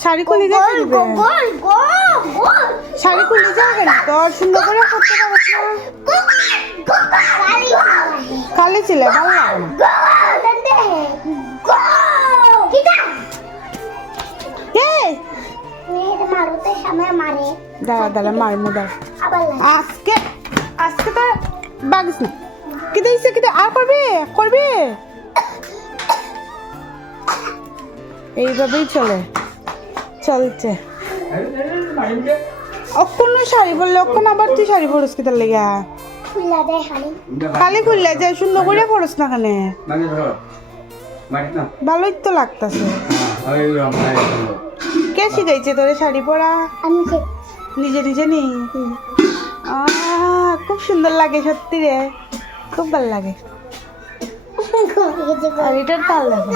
শাড়ি খুলে যা শাড়ি খুলে যা কেন তোর সুন্দর করে করতে পারছ না খালি ছিল ভালো লাগে না দাঁড়া দাঁড়া মারমু দাঁড়া আজকে আজকে তো বাগিস না কেটে দিচ্ছে কেটে আর করবে করবে এইভাবেই চলছে অক্ষণ শাড়ি বললে অক্ষণ আবার তুই শাড়ি পরস কি তার লেগা খালি খুললে যায় সুন্দর করে পরস না খানে ভালোই তো লাগতেছে কে শিখাইছে তোরে শাড়ি পরা নিজে নিজে নি খুব সুন্দর লাগে সত্যি রে খুব ভালো লাগে আর এটার ভাল লাগে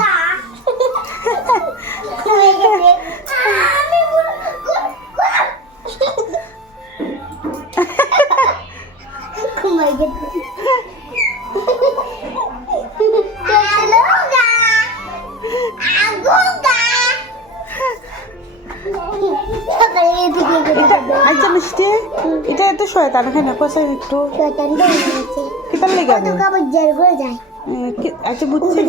আচ্ছা মিষ্টি এটা এত শয়তান খাই না কোথায় একটু কিতার লেগে আচ্ছা বুঝছি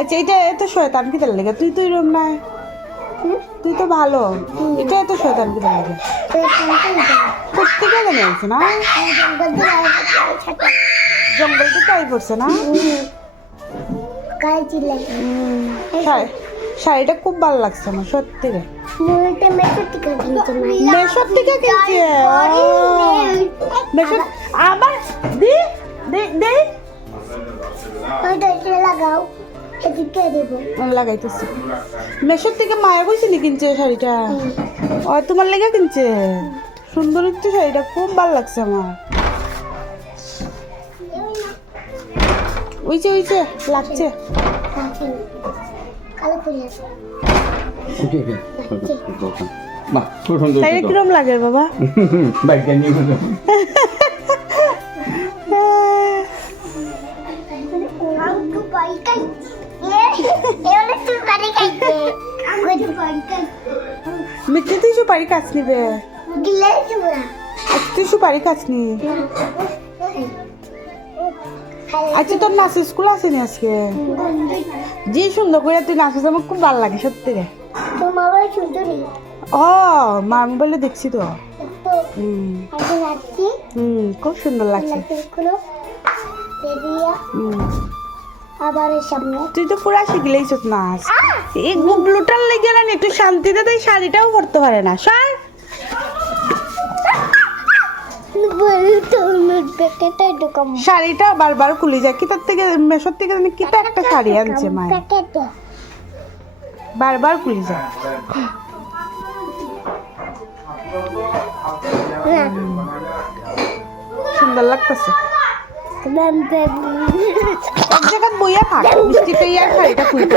আচ্ছা এটা এত শয়তান কিতার লেগে তুই তুই রম নাই তুই তো ভালো এটা এত শয়তান কিতার লেগে প্রত্যেকে জানে আছে না জঙ্গল তো তাই পড়ছে না শাড়িটা খুব ভালো লাগছে আমার সত্যি রে মেশোর থেকে কিনছে আবার দি লাগাইতেছি মেশোর থেকে মায়া কইছিলি কিনছে শাড়িটা ও তোমার লেগে কিনছে সুন্দর হচ্ছে শাড়িটা খুব ভালো লাগছে আমার ওইছে লাগছে কিরম লাগে বাবা মিষ্টি তুই সুপারি কাছ নিবে তুই সুপারি কাছ নি আচ্ছা তোর নাচের স্কুল আসেনি আজকে যে সুন্দর করে তুই নাচিস আমার খুব ভালো লাগে সত্যি রে ও মার মোবাইলে দেখছি তো খুব সুন্দর লাগছে তুই তো পুরা শিখলেইছ নাচ এই গুবলুটার লেগে না একটু শান্তিতে তাই শাড়িটাও পরতে পারে না সর শাড়িটা বারবার খুলে যায় কি তার থেকে মেশোর থেকে কি তো একটা শাড়ি আনছে মায়ের বারবার খুলে যায় সুন্দর লাগতেছে এক জায়গায় বইয়া থাক মিষ্টিতে ইয়ার শাড়িটা খুলতে